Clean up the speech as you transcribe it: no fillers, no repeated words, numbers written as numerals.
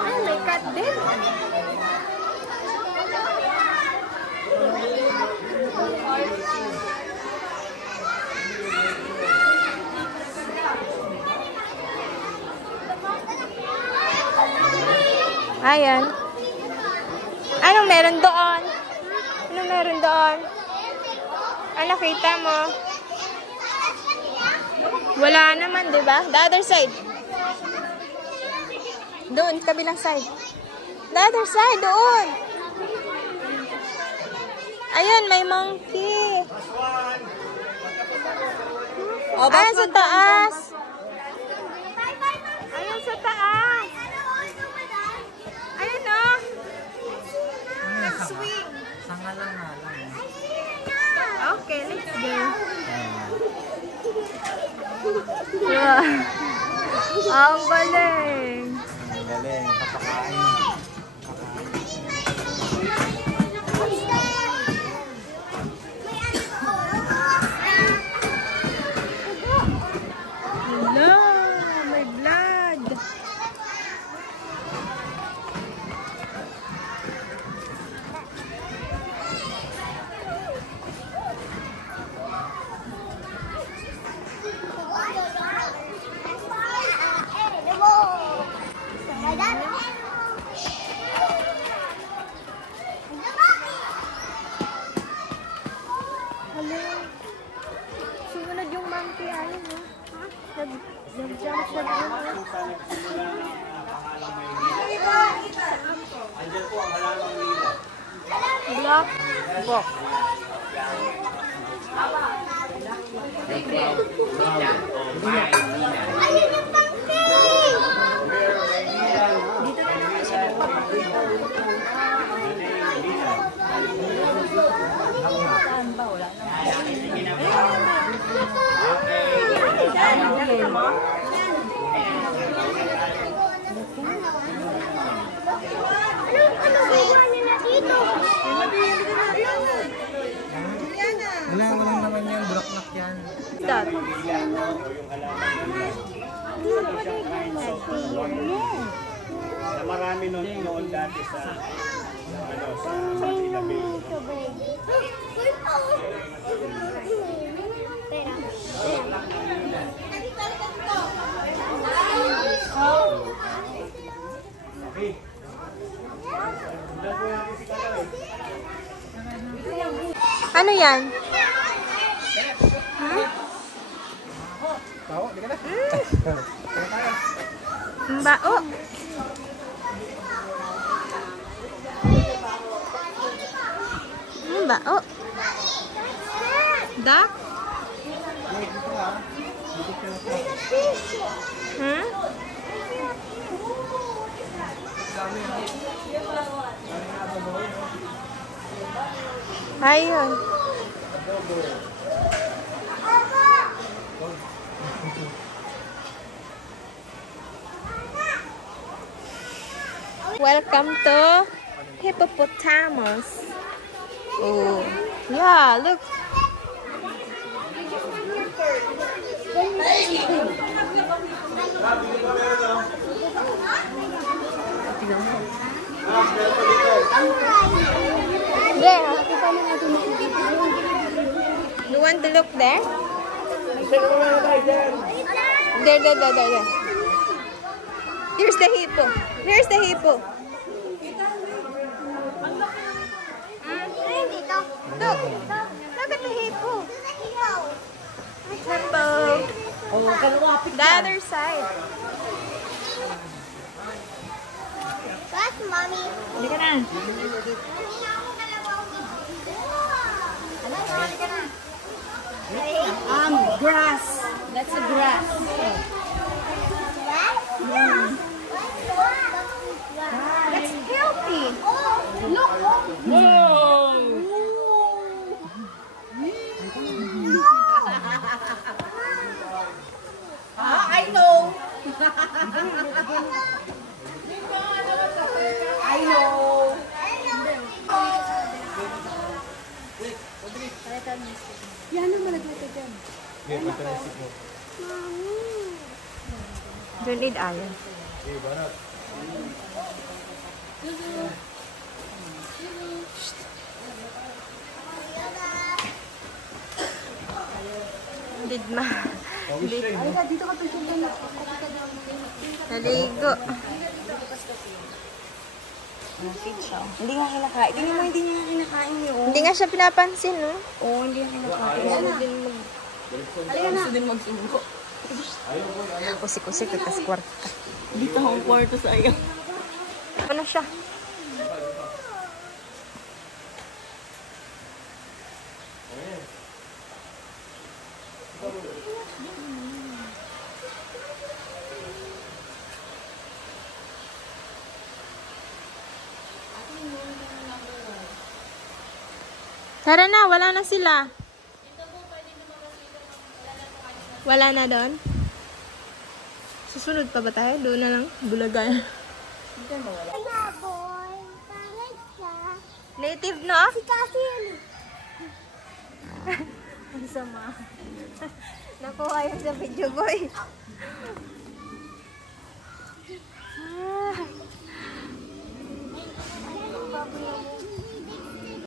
Ay, may cat din. Ayan. Anong meron doon? Anong meron doon? Ano nakita mo? Wala naman, di ba? The other side. Doon, kabilang side. The other side, doon. Ayun, may monkey. Ayan sa taas. Ayan sa taas. Ayan o. Nag-swing. Sanga lang na lang. Okay, let's go. Wow. Ang galing. Ang galing. Kapakain. Hello, may blood. Sumunod yung monkey, ayun ha. Nag-jump siya doon. Andiyan po ang halalang nila. Block. Box. Dito na naman siya. Wala naman yan. Bulak-lak yan. Stop. Na marami noon dati sa Manila Bay. Ano yan? Tawa, di ka na. Bao. Bao. Duck? Hmm? Ayun. Welcome to hippopotamus. Oh, yeah, look. There. You want to look there? There. Here's the hippo. Here's the hippo. Look. Look at the hippo. Hippo. The other side. That's mommy. Hindi ka na. Grass. That's a grass. That's healthy. Look. I know. I know. Sunid ayan. Didma. Dito ka Naligo. Hindi nga kinakain. Tingnan mo, hindi niya kinakain yun. Hindi nga siya pinapansin, no? Oo, hindi niya kinakain. Ano din mag... Gusto din magsundo. Kusik-kusik, tatas kwarta. Dito ang kwarto sa iyo. Ano siya? Tara na, wala na sila. Wala na doon? Susunod pa ba tayo? Doon na lang, Bulagan. boy. Parang siya. Native, no? Si Cassie yun. Ang sama. Nakuha yun sa video, boy. Ah. Baboy yung